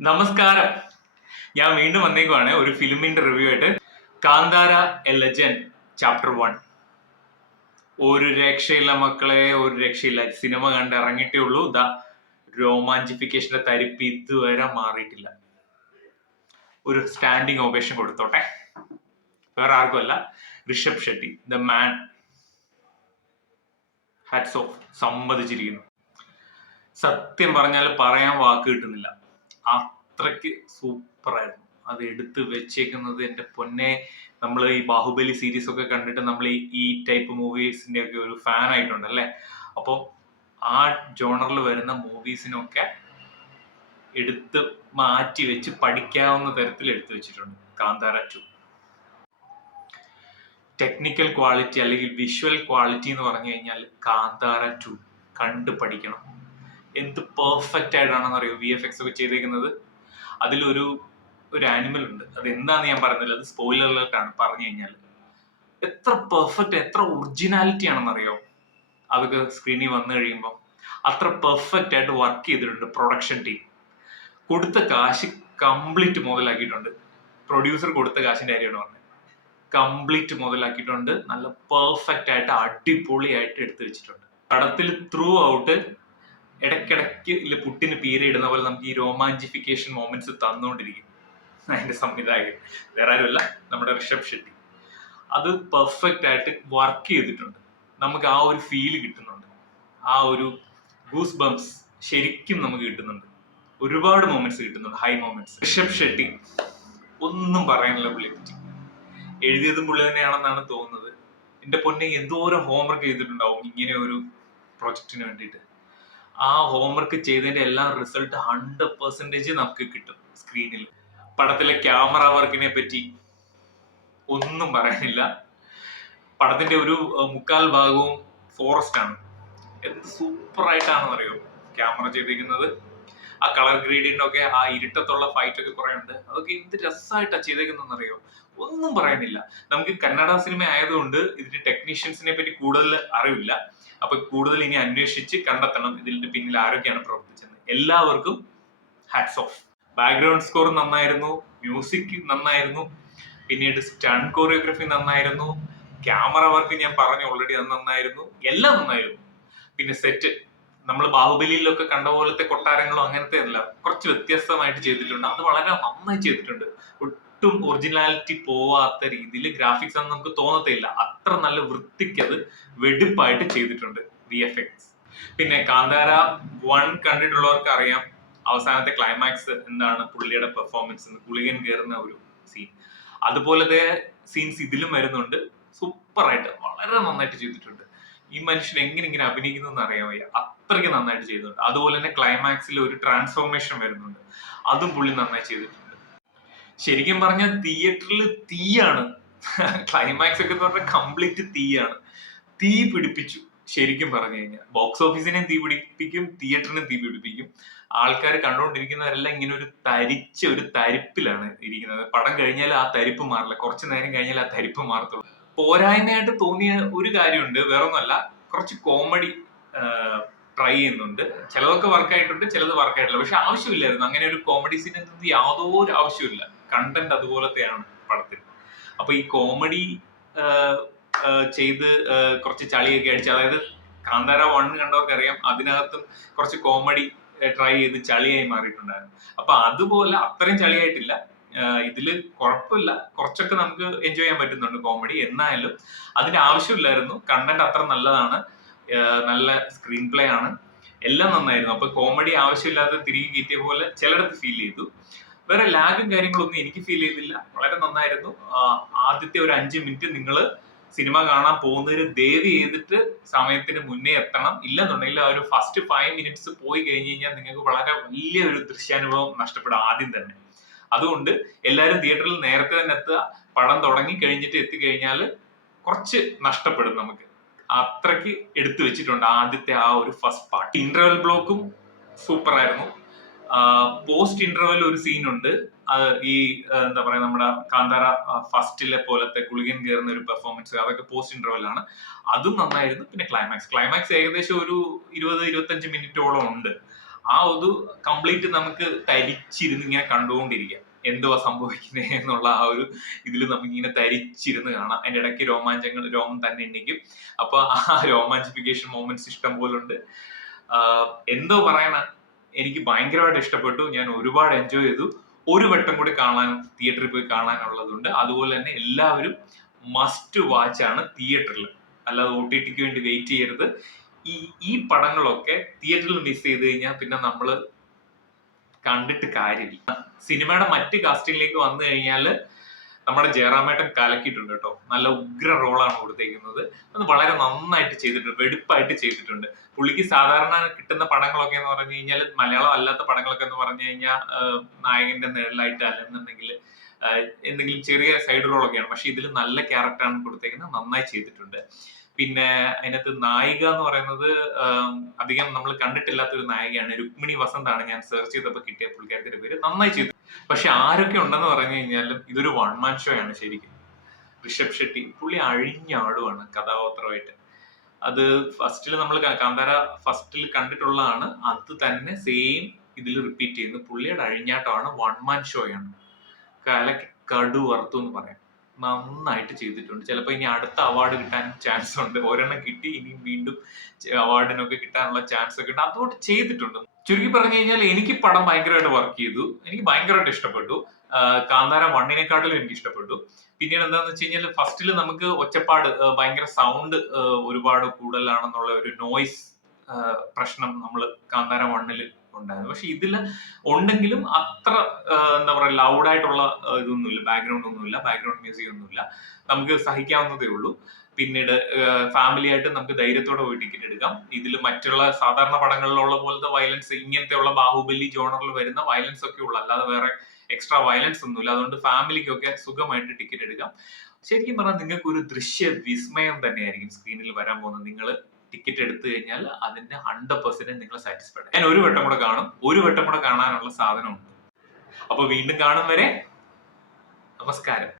നമസ്കാരം. ഞാൻ വീണ്ടും വന്നേക്കുവാണ് ഒരു ഫിലിമിന്റെ റിവ്യൂ ആയിട്ട്. Kantara A legend chapter 1. ഒരു രക്ഷയില്ല മക്കളെ, ഒരു രക്ഷയില്ല. സിനിമ കണ്ട് ഇറങ്ങിയിട്ടേ ഉള്ളൂ. രോമാഞ്ചിഫിക്കേഷന്റെ തരിപ്പ് ഇതുവരെ മാറിയിട്ടില്ല. ഒരു സ്റ്റാൻഡിങ് ഓവേഷൻ കൊടുത്തോട്ടെ. വേറെ ആർക്കുമല്ല, Rishabh Shetty the man. Hats off. സമ്മതിച്ചിരിക്കുന്നു. സത്യം പറഞ്ഞാൽ പറയാൻ വാക്ക് കിട്ടുന്നില്ല. അത്രയ്ക്ക് സൂപ്പറായിരുന്നു. അത് എടുത്ത് വെച്ചേക്കുന്നത് എൻ്റെ പൊന്നെ. നമ്മൾ ഈ ബാഹുബലി സീരീസ് ഒക്കെ കണ്ടിട്ട് നമ്മൾ ഈ ടൈപ്പ് മൂവീസിന്റെ ഒക്കെ ഒരു ഫാൻ ആയിട്ടുണ്ട് അല്ലേ. അപ്പോൾ ആ ജോണറിൽ വരുന്ന മൂവീസിനൊക്കെ എടുത്ത് മാറ്റി വെച്ച് പഠിക്കാവുന്ന തരത്തിൽ എടുത്തു വെച്ചിട്ടുണ്ട് കാന്താര 2. ടെക്നിക്കൽ ക്വാളിറ്റി അല്ലെങ്കിൽ വിഷ്വൽ ക്വാളിറ്റി എന്ന് പറഞ്ഞു കഴിഞ്ഞാൽ കാന്താര 2 കണ്ടു പഠിക്കണം. എന്ത് പെർഫെക്റ്റ് ആയിട്ടാണെന്ന് അറിയോ VFX ഒക്കെ ചെയ്തേക്കുന്നത്. അതിലൊരു ആനിമൽ ഉണ്ട്. അത് എന്താന്ന് ഞാൻ പറയുന്നില്ല, അത് സ്പോയിലർ അലേർട്ടാണ്. പറഞ്ഞു കഴിഞ്ഞാൽ എത്ര പെർഫെക്റ്റ്, എത്ര ഒറിജിനാലിറ്റി ആണെന്നറിയോ അതൊക്കെ സ്ക്രീനിൽ വന്നു കഴിയുമ്പോൾ. അത്ര പെർഫെക്റ്റ് ആയിട്ട് വർക്ക് ചെയ്തിട്ടുണ്ട് പ്രൊഡക്ഷൻ ടീം. കൊടുത്ത കാശ് കംപ്ലീറ്റ് മുതലാക്കിയിട്ടുണ്ട്. പ്രൊഡ്യൂസർ കൊടുത്ത കാശിന്റെ കാര്യമാണ് പറഞ്ഞത്. കംപ്ലീറ്റ് മുതലാക്കിയിട്ടുണ്ട്. നല്ല പെർഫെക്റ്റ് ആയിട്ട് അടിപൊളിയായിട്ട് എടുത്തു വെച്ചിട്ടുണ്ട്. പടത്തിൽ ത്രൂ ഔട്ട് ഇടയ്ക്കിടയ്ക്ക് ഇല്ല പുട്ടിന് പീരിയിടുന്ന പോലെ നമുക്ക് ഈ രോമാഞ്ചിഫിക്കേഷൻ മൊമെന്റ്സ് തന്നുകൊണ്ടിരിക്കും അതിന്റെ സംവിധായകൻ. വേറെ ആരുമല്ല, നമ്മുടെ ഋഷഭ് ഷെട്ടി. അത് പെർഫെക്റ്റ് ആയിട്ട് വർക്ക് ചെയ്തിട്ടുണ്ട്. നമുക്ക് ആ ഒരു ഫീല് കിട്ടുന്നുണ്ട്. ആ ഒരു ഗൂസ് ബംസ് ശരിക്കും നമുക്ക് കിട്ടുന്നുണ്ട്. ഒരുപാട് മൊമെന്റ്സ് കിട്ടുന്നുണ്ട്, ഹൈ മൊമെന്റ്സ്. ഋഷഭ് ഷെട്ടി ഒന്നും പറയാനില്ല. പുള്ളിയെ പറ്റി എഴുതിയതും പുള്ളി തന്നെയാണെന്നാണ് തോന്നുന്നത്. എന്റെ പൊന്നെ, എന്തോരം ഹോംവർക്ക് ചെയ്തിട്ടുണ്ടാവും ഇങ്ങനെ ഒരു പ്രൊജക്ടിന് വേണ്ടിയിട്ട്. ആ ഹോംവർക്ക് ചെയ്തതിന്റെ എല്ലാ റിസൾട്ട് 100% നമുക്ക് കിട്ടും സ്ക്രീനിൽ. പടത്തിലെ ക്യാമറ വർക്കിനെ പറ്റി ഒന്നും പറയാനില്ല. പടത്തിന്റെ ഒരു 3/4 ഭാഗവും ഫോറസ്റ്റ് ആണ്. എന്ത് സൂപ്പർ ആയിട്ടാണെന്ന് അറിയോ ക്യാമറ ചെയ്തിരിക്കുന്നത്. ആ കളർ ഗ്രേഡിയന്റ് ഒക്കെ, ആ ഇരുട്ടത്തുള്ള ഫൈറ്റ് ഒക്കെ കുറെ ഉണ്ട്. അതൊക്കെ എന്ത് രസമായിട്ടാണ് ചെയ്തേക്കുന്നതെന്ന് അറിയോ. ഒന്നും പറയാനില്ല. നമുക്ക് കന്നഡ സിനിമ ആയതുകൊണ്ട് ഇതിന്റെ ടെക്നീഷ്യൻസിനെ പറ്റി കൂടുതൽ അറിവില്ല. അപ്പൊ കൂടുതൽ ഇനി അന്വേഷിച്ച് കണ്ടെത്തണം ഇതിന്റെ പിന്നിൽ ആരൊക്കെയാണ് പ്രവർത്തിച്ചത്. എല്ലാവർക്കും ഹാറ്റ്സ് ഓഫ്. ബാക്ക്ഗ്രൗണ്ട് സ്കോർ നന്നായിരുന്നു, മ്യൂസിക് നന്നായിരുന്നു, പിന്നീട് സ്റ്റണ്ട് കോറിയോഗ്രഫി നന്നായിരുന്നു, ക്യാമറ വർക്ക് ഞാൻ പറഞ്ഞു ഓൾറെഡി, അത് നന്നായിരുന്നു. എല്ലാം നന്നായിരുന്നു. പിന്നെ സെറ്റ് നമ്മൾ ബാഹുബലിയിലൊക്കെ കണ്ട പോലത്തെ കൊട്ടാരങ്ങളോ അങ്ങനത്തെ അല്ല, കുറച്ച് വ്യത്യസ്തമായിട്ട് ചെയ്തിട്ടുണ്ട്. അത് വളരെ നന്നായി ചെയ്തിട്ടുണ്ട്. ഒട്ടും ഒറിജിനാലിറ്റി പോവാത്ത രീതിയിൽ ഗ്രാഫിക്സ് ആണെന്ന് നമുക്ക് തോന്നത്തില്ല. അത്ര നല്ല വൃത്തിക്ക് അത് വെടിപ്പായിട്ട് ചെയ്തിട്ടുണ്ട് VFX. പിന്നെ കാന്താര 1 കണ്ടിട്ടുള്ളവർക്ക് അറിയാം അവസാനത്തെ ക്ലൈമാക്സ് എന്താണ്, പുള്ളിയുടെ പെർഫോമൻസ്, ഗുളികൻ കയറുന്ന ഒരു സീൻ. അതുപോലത്തെ സീൻസ് ഇതിലും വരുന്നുണ്ട്. സൂപ്പറായിട്ട് വളരെ നന്നായിട്ട് ചെയ്തിട്ടുണ്ട്. ഈ മനുഷ്യൻ എങ്ങനെ അഭിനയിക്കുന്നു അറിയാൻ വയ്യ, അത്രയ്ക്ക് നന്നായിട്ട് ചെയ്തിട്ടുണ്ട്. അതുപോലെ തന്നെ ക്ലൈമാക്സിൽ ഒരു ട്രാൻസ്ഫോർമേഷൻ വരുന്നുണ്ട്, അതും പുള്ളി നന്നായി ചെയ്തിട്ടുണ്ട്. ശരിക്കും പറഞ്ഞാൽ തിയേറ്ററിൽ തീയാണ്. ക്ലൈമാക്സ് ഒക്കെ എന്ന് പറഞ്ഞാൽ കംപ്ലീറ്റ് തീയാണ്. തീ പിടിപ്പിച്ചു. ശരിക്കും പറഞ്ഞു കഴിഞ്ഞാൽ ബോക്സ് ഓഫീസിനെയും തീ പിടിപ്പിക്കും, തിയേറ്ററിനെയും തീ പിടിപ്പിക്കും. ആൾക്കാർ കണ്ടുകൊണ്ടിരിക്കുന്നവരെല്ലാം ഇങ്ങനെ ഒരു തരിപ്പിലാണ് ഇരിക്കുന്നത്. പടം കഴിഞ്ഞാൽ ആ തരിപ്പ് മാറില്ല, കുറച്ചു നേരം കഴിഞ്ഞാൽ ആ തരിപ്പ് മാറത്തുള്ളൂ. പോരായ്മയായിട്ട് തോന്നിയ ഒരു കാര്യമുണ്ട്, വേറൊന്നുമല്ല, കുറച്ച് കോമഡി ട്രൈ ചെയ്യുന്നുണ്ട്. ചിലതൊക്കെ വർക്കായിട്ടുണ്ട്, ചിലത് വർക്കായിട്ടില്ല. പക്ഷെ ആവശ്യമില്ലായിരുന്നു അങ്ങനെ ഒരു കോമഡി സീൻ. യാതൊരു ആവശ്യമില്ല. കണ്ടന്റ് അതുപോലത്തെയാണ് പടത്തിൽ. അപ്പൊ ഈ കോമഡി ചെയ്ത് കുറച്ച് ചളിയൊക്കെ അടിച്ച്, അതായത് കാന്താര 1 കണ്ടവർക്ക് അറിയാം, അതിനകത്തും കുറച്ച് കോമഡി ട്രൈ ചെയ്ത് ചളിയായി മാറിയിട്ടുണ്ടായിരുന്നു. അപ്പൊ അതുപോലെ അത്രയും ചളിയായിട്ടില്ല. ഇതില് കുഴപ്പമില്ല, കുറച്ചൊക്കെ നമുക്ക് എൻജോയ് ചെയ്യാൻ പറ്റുന്നുണ്ട് കോമഡി. എന്നാലും അതിന്റെ ആവശ്യമില്ലായിരുന്നു. കണ്ടന്റ് അത്ര നല്ലതാണ്, നല്ല സ്ക്രീൻ പ്ലേ ആണ്, എല്ലാം നന്നായിരുന്നു. അപ്പൊ കോമഡി ആവശ്യമില്ലാതെ തിരികെ കയറ്റിയ പോലെ ചിലയിടത്ത് ഫീൽ ചെയ്തു. വേറെ ലാഗും കാര്യങ്ങളൊന്നും എനിക്ക് ഫീൽ ചെയ്തില്ല. വളരെ നന്നായിരുന്നു. ആദ്യത്തെ ഒരു 5 മിനിറ്റ് നിങ്ങൾ സിനിമ കാണാൻ പോകുന്നവര് ദയവ് ചെയ്തിട്ട് സമയത്തിന് മുന്നേ എത്തണം. ഇല്ലെന്നുണ്ടെങ്കിൽ ആ ഒരു ഫസ്റ്റ് 5 മിനിറ്റ്സ് പോയി കഴിഞ്ഞ് കഴിഞ്ഞാൽ നിങ്ങൾക്ക് വളരെ വലിയൊരു ദൃശ്യാനുഭവം നഷ്ടപ്പെടും ആദ്യം തന്നെ. അതുകൊണ്ട് എല്ലാവരും തിയേറ്ററിൽ നേരത്തെ തന്നെ എത്തുക. പടം തുടങ്ങി കഴിഞ്ഞിട്ട് എത്തിക്കഴിഞ്ഞാൽ കുറച്ച് നഷ്ടപ്പെടും നമുക്ക്. അത്രയ്ക്ക് എടുത്തു വെച്ചിട്ടുണ്ട് ആദ്യത്തെ ആ ഒരു ഫസ്റ്റ് പാർട്ട്. ഇന്റർവെൽ ബ്ലോക്കും സൂപ്പർ ആയിരുന്നു. പോസ്റ്റ് ഇന്റർവെൽ ഒരു സീനുണ്ട്. ഈ എന്താ പറയാ, നമ്മുടെ കാന്താര ഫസ്റ്റിലെ പോലത്തെ ഗുളികൻ കയറുന്ന ഒരു പെർഫോമൻസ്, അതൊക്കെ പോസ്റ്റ് ഇന്റർവെൽ ആണ്. അതും നന്നായിരുന്നു. പിന്നെ ക്ലൈമാക്സ് ഏകദേശം ഒരു 20-25 മിനിറ്റോളം ഉണ്ട്. ആ ഒരു കംപ്ലീറ്റ് നമുക്ക് തരിച്ചിരുന്ന് ഇങ്ങനെ കണ്ടുകൊണ്ടിരിക്കാം എന്തുവാ സംഭവിക്കുന്നത് എന്നുള്ള ആ ഒരു ഇതിൽ നമുക്കിങ്ങനെ തരിച്ചിരുന്ന് കാണാം. അതിന്റെ ഇടയ്ക്ക് രോമം തന്നെ എണ്ണിക്കും. അപ്പൊ ആ രോമാഞ്ചിഫിക്കേഷൻ മൊമെന്റ്സ് ഇഷ്ടം പോലെ ഉണ്ട്. എന്തോ പറയാനാ, എനിക്ക് ഭയങ്കരമായിട്ട് ഇഷ്ടപ്പെട്ടു. ഞാൻ ഒരുപാട് എൻജോയ് ചെയ്തു. ഒരു വട്ടം കൂടി കാണാൻ തിയേറ്ററിൽ പോയി കാണാനുള്ളതുണ്ട്. അതുപോലെ തന്നെ എല്ലാവരും മസ്റ്റ് വാച്ച് ആണ് തിയേറ്ററിൽ, അല്ലാതെ OTTക്ക് വേണ്ടി വെയിറ്റ് ചെയ്യരുത്. ഈ പടങ്ങളൊക്കെ തിയേറ്ററിൽ മിസ് ചെയ്ത് കഴിഞ്ഞാൽ പിന്നെ നമ്മൾ കണ്ടിട്ട് കാര്യമില്ല. സിനിമയുടെ മറ്റ് കാസ്റ്റിംഗിലേക്ക് വന്നു കഴിഞ്ഞാൽ നമ്മുടെ ജയറാമേട്ടൻ കലക്കിയിട്ടുണ്ട് കേട്ടോ. നല്ല ഉഗ്ര റോളാണ് കൊടുത്തേക്കുന്നത്. അത് വളരെ നന്നായിട്ട് ചെയ്തിട്ടുണ്ട്, വെടുപ്പായിട്ട് ചെയ്തിട്ടുണ്ട്. പുള്ളിക്ക് സാധാരണ കിട്ടുന്ന പടങ്ങളൊക്കെ എന്ന് പറഞ്ഞു കഴിഞ്ഞാൽ, മലയാളം അല്ലാത്ത പടങ്ങളൊക്കെ എന്ന് പറഞ്ഞു കഴിഞ്ഞാൽ നായകന്റെ നിഴലായിട്ട് അല്ലെന്നുണ്ടെങ്കിൽ എന്തെങ്കിലും ചെറിയ സൈഡ് റോളൊക്കെയാണ്. പക്ഷെ ഇതിൽ നല്ല ക്യാരക്ടറാണ് കൊടുത്തേക്കുന്നത്, നന്നായി ചെയ്തിട്ടുണ്ട്. പിന്നെ അതിനകത്ത് നായിക എന്ന് പറയുന്നത് അധികം നമ്മൾ കണ്ടിട്ടില്ലാത്തൊരു നായികയാണ്. രുക്മിണി വസന്താണ് ഞാൻ സെർച്ച് ചെയ്തപ്പോൾ കിട്ടിയ പുള്ളിക്കാരത്തിന്റെ പേര്. നന്നായി ചെയ്തു. പക്ഷെ ആരൊക്കെ ഉണ്ടെന്ന് പറഞ്ഞു കഴിഞ്ഞാലും ഇതൊരു വൺ മാൻ ഷോ ആണ് ശരിക്കും. ഋഷഭ് ഷെട്ടി പുള്ളി അഴിഞ്ഞാടുവാണ് കഥാപാത്രമായിട്ട്. അത് ഫസ്റ്റിൽ നമ്മൾ കാന്താര ഫസ്റ്റിൽ കണ്ടിട്ടുള്ളതാണ്, അത് തന്നെ സെയിം ഇതിൽ റിപ്പീറ്റ് ചെയ്യുന്നു. പുള്ളിയുടെ അഴിഞ്ഞാട്ടമാണ്, വൺ മാൻ ഷോയാണ്. കലക്ക് കടു വറുത്തു എന്ന് പറയാം. നന്നായിട്ട് ചെയ്തിട്ടുണ്ട്. ചിലപ്പോൾ ഇനി അടുത്ത അവാർഡ് കിട്ടാൻ ചാൻസ് ഉണ്ട്. ഒരെണ്ണം കിട്ടി, ഇനിയും വീണ്ടും അവാർഡിനൊക്കെ കിട്ടാനുള്ള ചാൻസ് ഒക്കെ ഉണ്ട്. അതുകൊണ്ട് ചെയ്തിട്ടുണ്ട്. ചുരുക്കി പറഞ്ഞു കഴിഞ്ഞാൽ എനിക്ക് പടം ഭയങ്കരമായിട്ട് വർക്ക് ചെയ്തു. എനിക്ക് ഭയങ്കരമായിട്ട് ഇഷ്ടപ്പെട്ടു. കാന്താര 1നെക്കാട്ടിലും എനിക്ക് ഇഷ്ടപ്പെട്ടു. പിന്നീട് എന്താന്ന് വെച്ച് കഴിഞ്ഞാൽ, ഫസ്റ്റിൽ നമുക്ക് ഒച്ചപ്പാട്, ഭയങ്കര സൗണ്ട് ഒരുപാട് കൂടുതലാണെന്നുള്ള ഒരു നോയ്സ് പ്രശ്നം നമ്മൾ കാന്താര 1ൽ ഉണ്ടായിരുന്നു. പക്ഷെ ഇതിൽ ഉണ്ടെങ്കിലും അത്ര എന്താ പറയുക ലൗഡായിട്ടുള്ള ഇതൊന്നുമില്ല, ബാക്ക്ഗ്രൗണ്ട് ഒന്നുമില്ല, ബാക്ക്ഗ്രൗണ്ട് മ്യൂസിക് ഒന്നുമില്ല. നമുക്ക് സഹിക്കാവുന്നതേ ഉള്ളൂ. പിന്നീട് ഫാമിലി ആയിട്ട് നമുക്ക് ധൈര്യത്തോടെ പോയി ടിക്കറ്റ് എടുക്കാം. ഇതിൽ മറ്റുള്ള സാധാരണ പടങ്ങളിലുള്ള പോലത്തെ വയലൻസ്, ഇങ്ങനത്തെ ഉള്ള ബാഹുബലി ജോണറിൽ വരുന്ന വയലൻസ് ഒക്കെ ഉള്ളു, അല്ലാതെ വേറെ എക്സ്ട്രാ വയലൻസ് ഒന്നുമില്ല. അതുകൊണ്ട് ഫാമിലിക്കൊക്കെ സുഖമായിട്ട് ടിക്കറ്റ് എടുക്കാം. ശരിക്കും പറഞ്ഞാൽ നിങ്ങൾക്ക് ഒരു ദൃശ്യ വിസ്മയം തന്നെയായിരിക്കും സ്ക്രീനിൽ വരാൻ പോകുന്നത്. നിങ്ങൾ ടിക്കറ്റ് എടുത്തു കഴിഞ്ഞാൽ അതിന്റെ 100% നിങ്ങൾ സാറ്റിസ്ഫൈഡ്. ഞാൻ ഒരു വട്ടം കൂടെ കാണും. ഒരു വട്ടം കൂടെ കാണാനുള്ള സാധനമുണ്ട്. അപ്പൊ വീണ്ടും കാണും വരെ നമസ്കാരം.